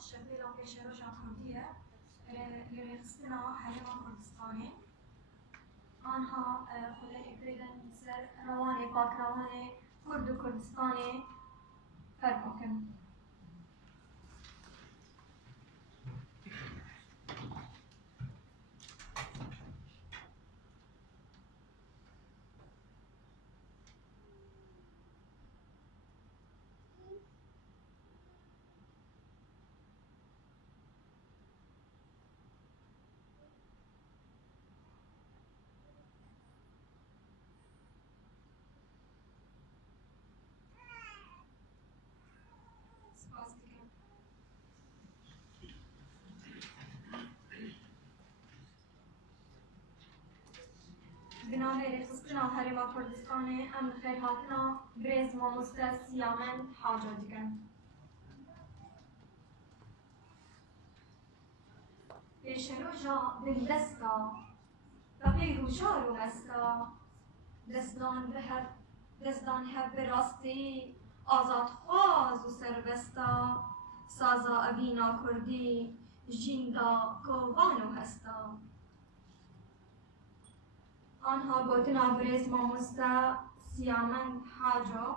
شبیه پیشروش کردیه لرخصنا حرم کردستانی آنها خود اکریدن سر روان پاک روان کرد و کردستانی فرمکن. بنابرای خستنا حرم کردستانی ام خیرهاتنا برز ماموستا سیامن حاجا دیگن. پیشروشا دلدستا بغیر جارو مستا دستان هب براستی آزاد خواز و سربستا سازا ابینا کردی جیندا کووانو هستا. آنها گوتنا برز ماموستا سیامن حاجا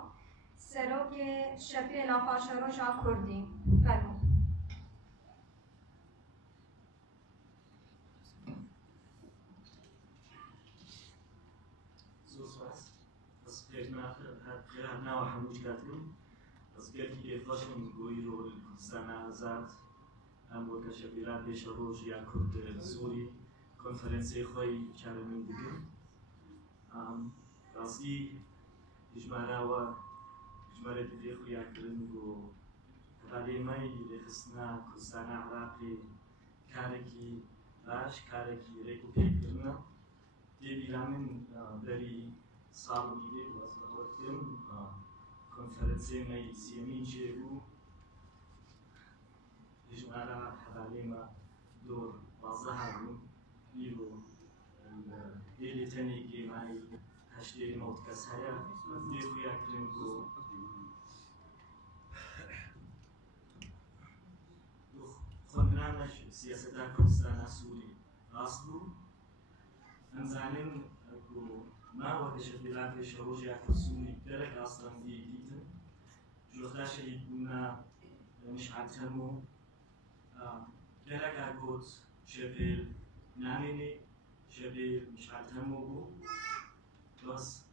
سروک شپیلا پاشروشا کردی فرمو. از پیشنهاد نه هموش کردیم از گرتی افلاشون گویی رو سنه ازاد هم بود که شبیران پیش روز یا کرد سوری کنفرانسی خوی چرمین دیدیم راستی اجماع دیدی خوی اکرم و تعلیمی لخصنا کردستان عراقی کارکی باش کارکی ریکو پیکرنا دیبیرامن داری سال میده و از وقتیم کنفرانسی می سیمی چهو اجماع تعلیم دور وظهرون بیرو دیلی تنی که مای هشتی نوت کسایا دیوی اکریم کو خودنامش سیاست کردستان سوری راستو انزانین کو ما وقت شبیه پیش روز یا کسوری درک اصلا دیدن جوخداش یکونا مش عتمو درک اگوت شبیه نامینی شبیه مش عتمو بو بس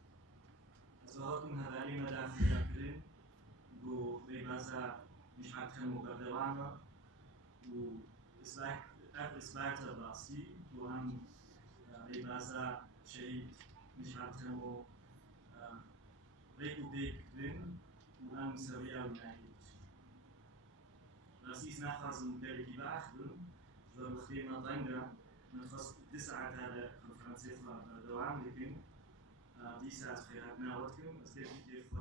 از هاتون هداری مدافع کردن بو بیبازا مش عتمو بردوانه و إثبات الرأسي وهم ببازا شيء مش عارفه ريكو بيك بين وهم سريع وناهيت رأسيس ناخذ من ذلك بأخذن فالخيمة ضنجة نخص 9 هذا كونفرنسية دوام لكن 10 خيراتنا وقتكم أستيقظ